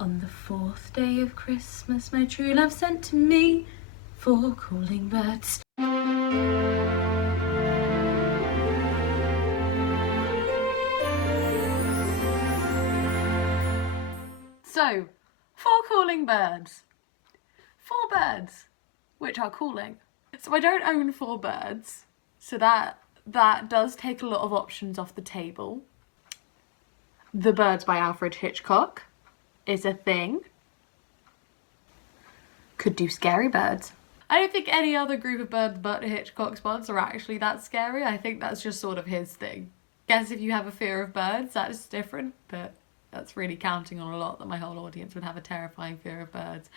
On the 4th day of Christmas, my true love sent to me 4 calling birds. So, 4 calling birds. 4 birds, which are calling. So I don't own 4 birds, so that does take a lot of options off the table. The Birds by Alfred Hitchcock is a thing. Could do scary birds. I don't think any other group of birds but Hitchcock's ones are actually that scary. I think that's just sort of his thing. Guess if you have a fear of birds, that's different, but that's really counting on a lot that my whole audience would have a terrifying fear of birds.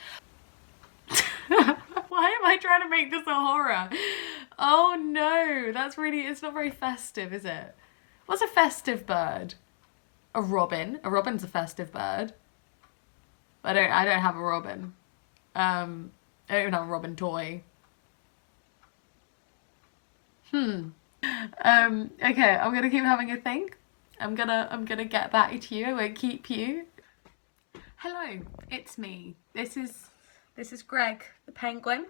Why am I trying to make this a horror? Oh no, it's not very festive, is it? What's a festive bird? A robin. A robin's a festive bird. I don't have a robin. I don't even have a robin toy. Okay, I'm gonna keep having a think. I'm gonna get back to you. I won't keep you. Hello, it's me. This is Greg, the penguin.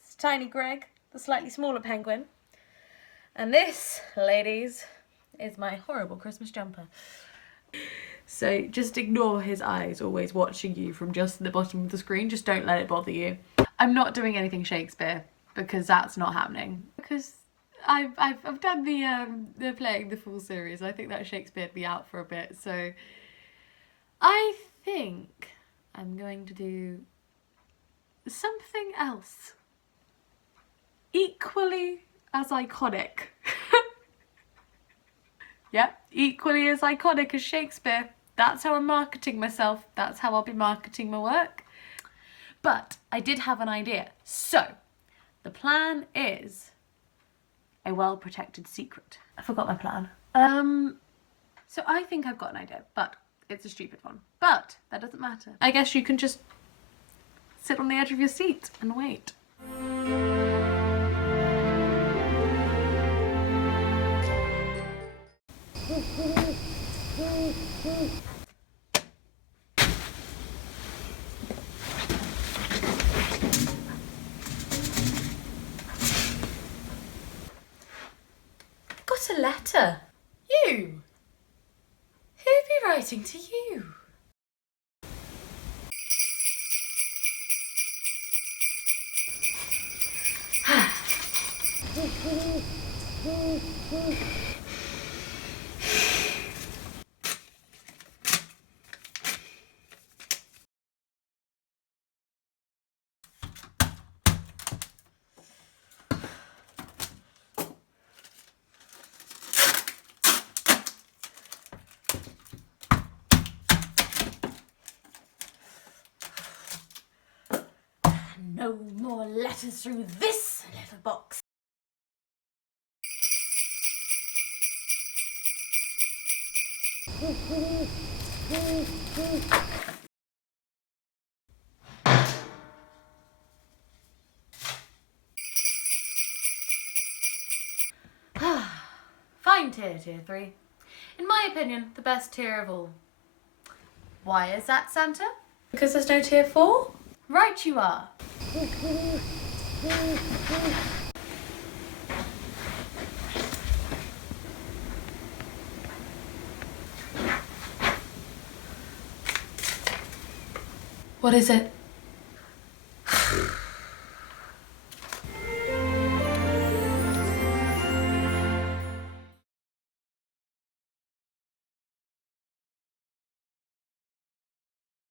It's tiny Greg, the slightly smaller penguin. And this, ladies, is my horrible Christmas jumper. So just ignore his eyes always watching you from just the bottom of the screen. Just don't let it bother you. I'm not doing anything Shakespeare because that's not happening. Because I've done the playing the full series. I think that Shakespeare'd be out for a bit. So I think I'm going to do something else equally as iconic. Yep, equally as iconic as Shakespeare. That's how I'm marketing myself. That's how I'll be marketing my work. But I did have an idea. So, the plan is a well-protected secret. I forgot my plan. So I think I've got an idea, but it's a stupid one. But that doesn't matter. I guess you can just sit on the edge of your seat and wait. Got a letter. You? Who'd be writing to you? No more letters through this little box. Fine tier 3. In my opinion, the best tier of all. Why is that, Santa? Because there's no tier 4? Right you are. What is it?